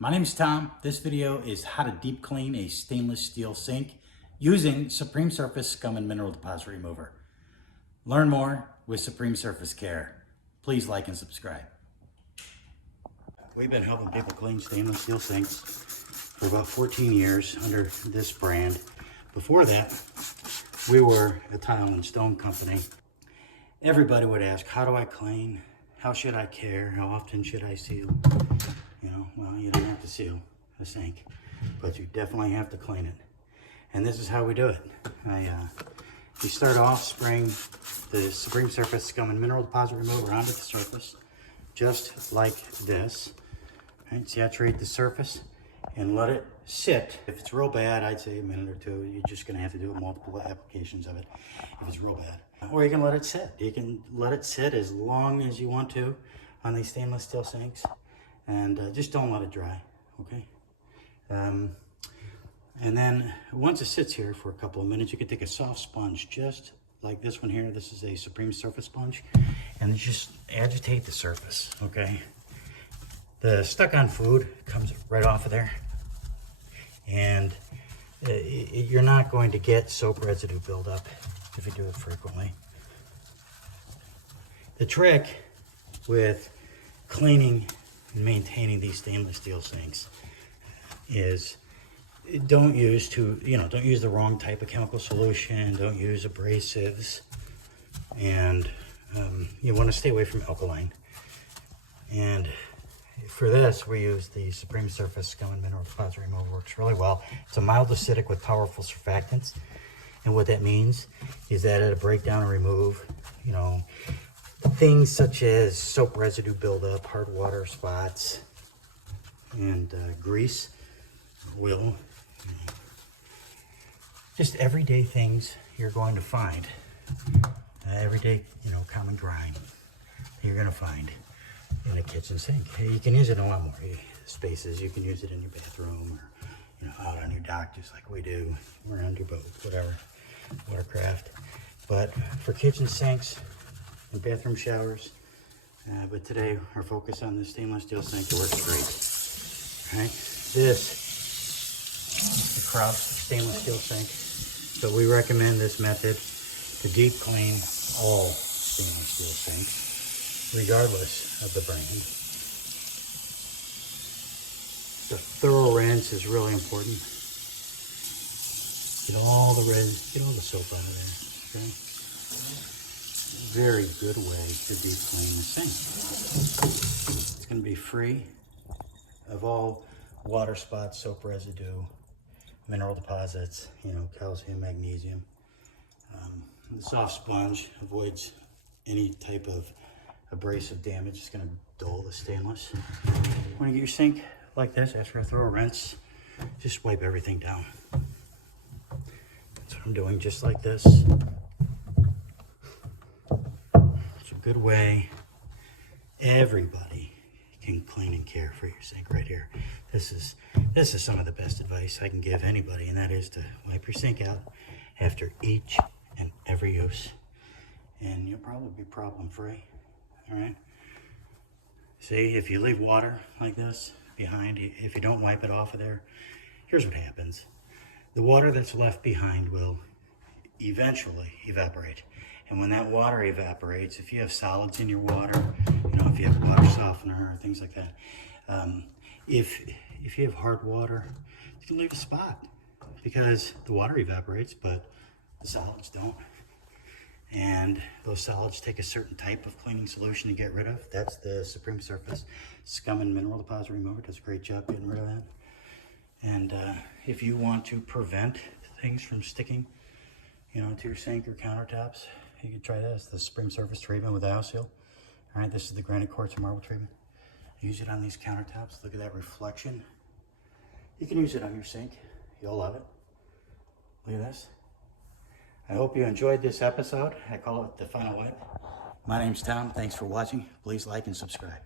My name is Tom. This video is how to deep clean a stainless steel sink using Supreme Surface Scum and Mineral Deposit Remover. Learn more with Supreme Surface Care. Please like and subscribe. We've been helping people clean stainless steel sinks for about 14 years under this brand. Before that, we were a tile and stone company. Everybody would ask, how do I clean? How should I care? How often should I seal? You know, well, you don't have to seal a sink, but you definitely have to clean it. And this is how we do it. We start off spraying the Supreme Surface Scum and Mineral Deposit Remover onto the surface, just like this. Right, saturate the surface and let it sit. If it's real bad, I'd say a minute or two. You're just gonna have to do multiple applications of it if it's real bad. Or you can let it sit. You can let it sit as long as you want to on these stainless steel sinks. And just don't let it dry, okay? And then once it sits here for a couple of minutes, you can take a soft sponge just like this one here. This is a Supreme Surface sponge. And just agitate the surface, okay? The stuck-on food comes right off of there. And you're not going to get soap residue buildup if you do it frequently. The trick with cleaning and maintaining these stainless steel sinks is don't use the wrong type of chemical solution, don't use abrasives, and you want to stay away from alkaline. And for this, we use the Supreme Surface Scum and Mineral Deposit Remover. Works really well. It's a mild acidic with powerful surfactants, and what that means is that it'll break down and remove, things such as soap residue buildup, hard water spots, and grease, oil. Just everyday things you're going to find. Everyday, common grind you're going to find in a kitchen sink. You can use it in a lot more spaces. You can use it in your bathroom or out on your dock, just like we do. We're on your boat, whatever, watercraft. But for kitchen sinks and bathroom showers, but today our focus on the stainless steel sink that works great. Right? This is the Kraus stainless steel sink. So we recommend this method to deep clean all stainless steel sinks, regardless of the brand. The thorough rinse is really important. Get all the soap out of there. Okay? Very good way to deep clean the sink. It's going to be free of all water spots, soap residue, mineral deposits, calcium, magnesium. The soft sponge avoids any type of abrasive damage. It's going to dull the stainless. When you get your sink like this, after a thorough rinse, just wipe everything down. That's what I'm doing, just like this. It's a good way everybody can clean and care for your sink right here. This is some of the best advice I can give anybody, and that is to wipe your sink out after each and every use, and you'll probably be problem free. All right. See, if you leave water like this behind, if you don't wipe it off of there, here's what happens. The water that's left behind will eventually evaporate. And when that water evaporates, if you have solids in your water, if you have water softener or things like that, if you have hard water, you can leave a spot because the water evaporates, but the solids don't. And those solids take a certain type of cleaning solution to get rid of. That's the Supreme Surface Scum and Mineral Deposit Remover. Does a great job getting rid of that. And if you want to prevent things from sticking, to your sink or countertops, you can try this, the Supreme Surface treatment with ioSeal. All right, this is the granite quartz and marble treatment. Use it on these countertops. Look at that reflection. You can use it on your sink. You'll love it. Look at this. I hope you enjoyed this episode. I call it the final wipe. My name's Tom. Thanks for watching. Please like and subscribe.